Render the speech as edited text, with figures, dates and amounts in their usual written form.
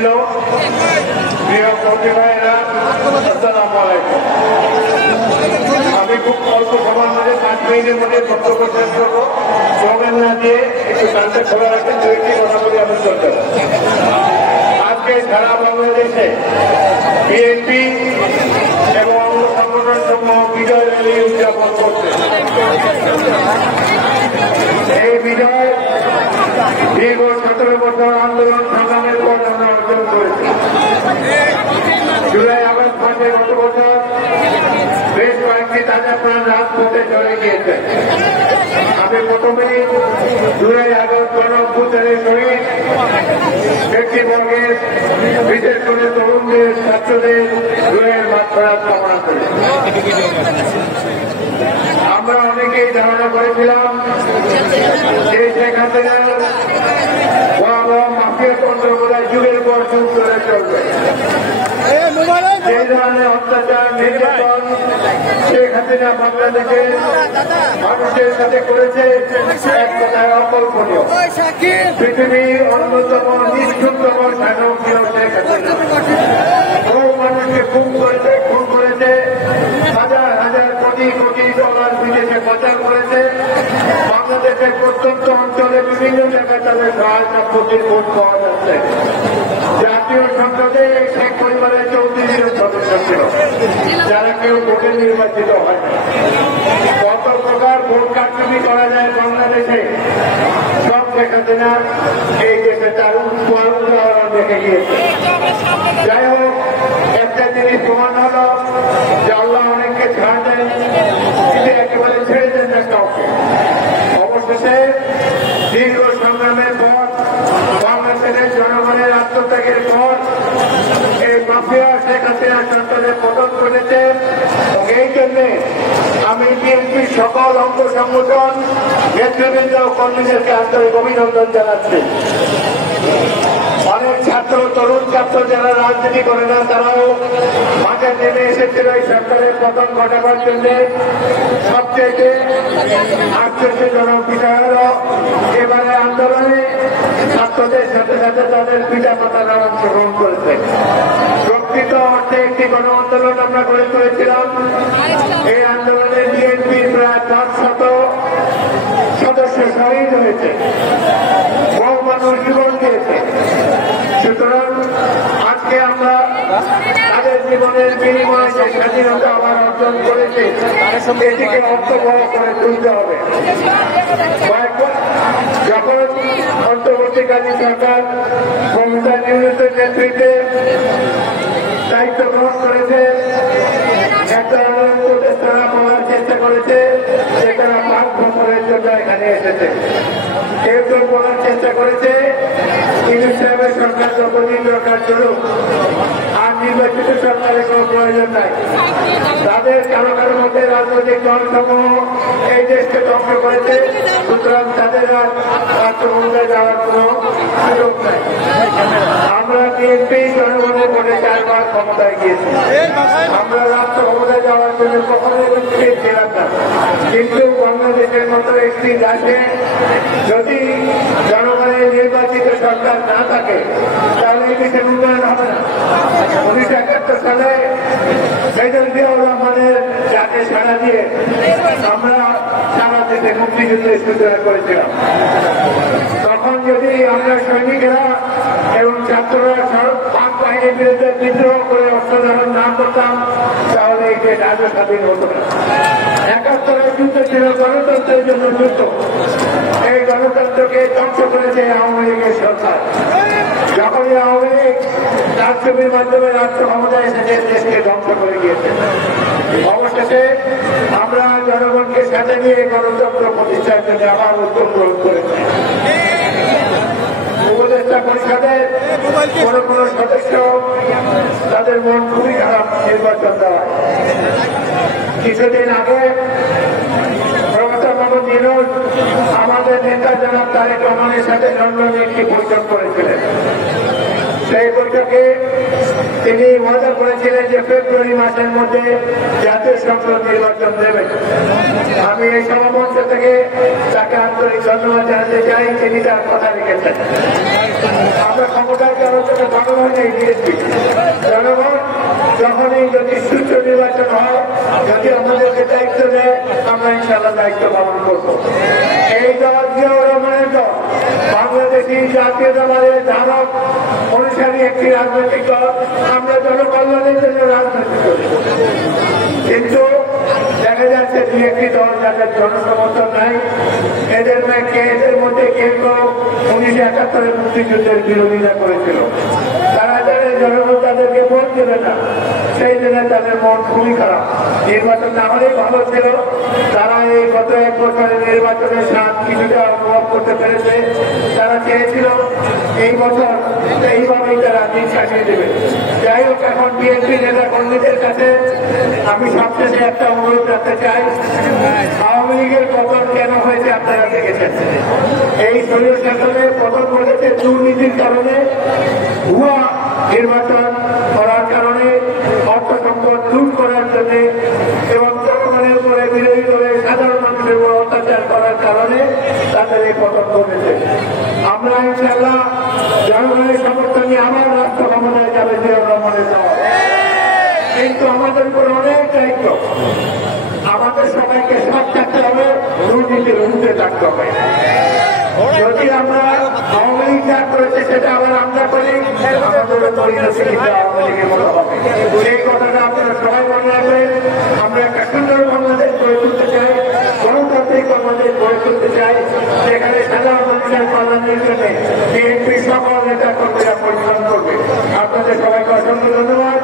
নেতৃবৃন্দ, প্রিয় কর্মী ভাইয়েরা, আসসালামু আলাইকুম। আমি খুব অল্প সময়ের মধ্যে 5 মিনিটের মধ্যে বক্তব্য শেষ করবো। স্লোগান না দিয়ে একটু কানটা খোলা রাখেন, দু একটি কথা বলে আমি চলতে। আজকে সারা বাংলাদেশে বিএনপি এবং অন্য সংগঠন সমূহ বিজয় র্যালি উদযাপন করছে। এই বিজয় দীর্ঘ 17 বছর আন্দোলন সংগ্রামের পর আমরা অর্জন করেছি। জুলাই আগস্ট মাসে গত বছর বেশ কয়েকটি তাজা প্রাণ রাজপথে চলে গিয়েছে। আমি প্রথমেই জুলাই আগস্ট গণঅভ্যুত্থানের শহীদ ব্যক্তিবর্গের, বিশেষ করে তরুণদের, ছাত্রদের জুলাইয়ের মাগফিরাত কামনা করি। আমরা অনেকেই ধারণা করেছিলাম যে শেখ হাসিনার মাফিয়া তন্ত্র যুগের পর যুগ ধরে চলবে। যে ধরনের অত্যাচার, নির্যাতন শেখ হাসিনা বাংলাদেশে মানুষের সাথে করেছে, এক কথায় অকল্পনীয়। পৃথিবীর অন্যতম নিষ্ঠুরতম শাসক ছিল শেখ হাসিনা। বহু মানুষকে খুন করেছে, হাজার হাজার কোটি কোটি ডলার বিদেশে পাচার করেছে। বাংলাদেশের প্রত্যন্ত অঞ্চলে বিভিন্ন জায়গায় তাদের সহায় সম্পত্তির ভোট পাওয়া যাচ্ছে। জাতীয় সংসদে শেখ পরিবারের 34 জন সদস্য ছিল, যারা কেউ ভোটে নির্বাচিত হয় না। কত প্রকার ভোট কারচুপি করা যায় বাংলাদেশে, সব শেখ হাসিনা এই দেশে তার উদাহরণ দেখে গিয়েছে। যাই হোক, একটা জিনিস প্রমাণ হলো যে আল্লাহ অনেককে ছাড় দেন, কিন্তু একেবারে ছেড়ে দেন না কাউকে। অবশেষে দীর্ঘ সংগ্রামের পর, বাংলাদেশের জনগণের আত্মত্যাগের পর এই মাফিয়া শেখ হাসিনা সরকারের পতন করেছে। এই জন্যে আমি বিএনপির সকল অঙ্গ সংগঠন, নেতৃবৃন্দ ও কর্মীদেরকে আন্তরিক অভিনন্দন জানাচ্ছি। অনেক ছাত্র, তরুণ ছাত্র যারা রাজনীতি করে না, তারাও মাঠে নেমে এসেছিল এই সরকারের পতন ঘটাবার জন্য। সবচেয়ে আশ্চর্যজনক বিষয় হল এবারে আন্দোলনে ছাত্রদের সাথে সাথে তাদের পিতা মাতারা অংশগ্রহণ করেছে। প্রকৃত অর্থে একটি গণ আন্দোলন আমরা গড়ে তুলেছিলাম। এই আন্দোলনে বিএনপির প্রায় 500 সদস্য শহীদ হয়েছে, বহু মানুষ জীবন দিয়েছে। সুতরাং আজকে আমরা তাদের জীবনের বিনিময়ে যে স্বাধীনতা আবার অর্জন করেছে, এটিকে অর্থবহ করে তুলতে হবে। যখন অন্তর্বর্তীকালীন সরকার মমতা ইউনূসের নেতৃত্বে দায়িত্ব গ্রহণ করেছে, একটা তারা বলার চেষ্টা করেছে যে তারা 5 বছরের জন্য এখানে এসেছে। কেউ কেউ বলার চেষ্টা করেছে ইউনূস সাহেবের সরকার যতদিন দরকার চলুক, আর নির্বাচিত সরকারের কোন প্রয়োজন নাই। তাদের কারো কারো মধ্যে রাজনৈতিক দলসমূহ এই দেশকে ধ্বংস করেছে, সুতরাং তাদের আর রাষ্ট্রক্ষমতায় যাওয়ার কোন সুযোগ নাই। আমরা বিএনপি জনগণের ভোটে 4 বার ক্ষমতায় গিয়েছি। আমরা রাষ্ট্র ক্ষমতায় যাওয়ার জন্য কখনোই ছিলাম না। কিন্তু বাংলাদেশের মতো একটি দেশে যদি জনগণের নির্বাচিত সরকার না থাকে, তাহলে এই দেশের উন্নয়ন হবে না। 1971 সালে শহীদ জিয়াউর রহমানের ডাকে সাড়া দিয়ে আমরা সারা দেশে মুক্তিযুদ্ধ সূচনা করেছিলাম। তখন যদি আমরা সৈনিকেরা এবং ছাত্ররা পাক বাহিনীর বিরুদ্ধে বিদ্রোহ করে অস্ত্র ধারণ না করতাম, তাহলে এই দেশ আজও স্বাধীন হতো না। 71-এর যুদ্ধ ছিল গণতন্ত্রের জন্য যুদ্ধ। এই গণতন্ত্রকে ধ্বংস করেছে আওয়ামী লীগের সরকার। যখনই আওয়ামী লীগ রাষ্ট্রপতির মাধ্যমে রাষ্ট্র ক্ষমতায় এসেছে, দেশকে ধ্বংস করে গিয়েছে। অবশেষে আমরা জনগণকে সাথে নিয়ে গণতন্ত্র প্রতিষ্ঠার জন্য আবার উদ্যোগ গ্রহণ করেছি। উপদেষ্টা পরিষদের কোন সদস্য তাদের মন খুবই খারাপ নির্বাচন দেওয়া। কিছুদিন আগে প্রফেসর মোহাম্মদ ইউনূস আমাদের নেতা জনাব তারেক রহমানের সাথে লন্ডনে একটি বৈঠক করেছিলেন। সেই বৈঠকে তিনি ওয়াদা করেছিলেন যে ফেব্রুয়ারি মাসের মধ্যে জাতীয় সংসদ নির্বাচন দেবেন। আমি এই সমামঞ্চ থেকে তাকে আন্তরিক ধন্যবাদ জানাতে চাই, তিনি তার কথা রেখেছেন। আমরা ক্ষমতায় যাওয়ার জন্য জনগণই দিয়েছি। জনগণ যখনই যদি সুষ্ঠু নির্বাচন হয়, যদি আমাদেরকে দায়িত্ব দেয়, আমরা ইনশাআল্লাহ দায়িত্ব পালন করব। এই দল জিয়াউর রহমানের দল বাংলাদেশী জাতীয়তাবাদের ধারক অনুসারী একটি রাজনৈতিক দল। আমরা জনকল্যাণের জন্য রাজনীতি করি, কিন্তু দেখা যাচ্ছে দু একটি দল যাদের জনসমর্থন নাই, এদের মধ্যে কেউ 1971 মুক্তিযুদ্ধের বিরোধিতা করেছিল। তারা জানে জনগণ তাদেরকে ভোট দেবে না, সেই দিনে তাদের মন খুবই খারাপ। নির্বাচন না হলেই ভালো ছিল। তারা এই গত 1 বছরের নির্বাচনের স্বাদ কিছুটা অনুভব করতে পেরেছে। তারা চেয়েছিল এই বছর এইভাবেই তারা দিন কাটিয়ে দেবে। যাই হোক, এখন বিএনপি নেতা কর্মীদের কাছে আমি সবশেষে একটা অনুরোধ রাখতে চাই। আওয়ামী লীগের পতন কেন হয়েছে আপনারা দেখেছেন। এই শরীর শাসনের পতন ঘটেছে দুর্নীতির কারণে, ভুয়া নির্বাচন করার কারণে, অর্থ সম্পদ লুট করার জন্য এবং জনগণের উপরে বিরোধী দলের সাধারণ মানুষের উপর অত্যাচার করার কারণে তাদের এই পতন ঘটেছে। আমরা ইনশাআল্লাহ জনগণের সমর্থন নিয়ে আবার রাষ্ট্র ক্ষমতায় যাবে জিয়াউর রহমানের দল। কিন্তু আমাদের উপর অনেক দায়িত্ব। আমাদের সবাইকে সব থাকতে হবে, দুর্নীতির উঠে থাকতে হবে। যদি আমরা আওয়ামী লীগ যা করেছে সেটা আবার আমরা করি, আমাদের পরিণতি আওয়ামী লীগের মতো হবে। সেই কথাটা আপনারা সবাই মনে রাখবেন। আমরা একটা সুন্দর বাংলাদেশ গড়ে তুলতে চাই, গণতান্ত্রিক বাংলাদেশ গড়ে তুলতে চাই, যেখানে সাধারণ মানুষের কল্যাণের জন্য বিএনপি সকল নেতা কর্মীরা পরিশ্রম করবে। আপনাদের সবাইকে অসংখ্য ধন্যবাদ।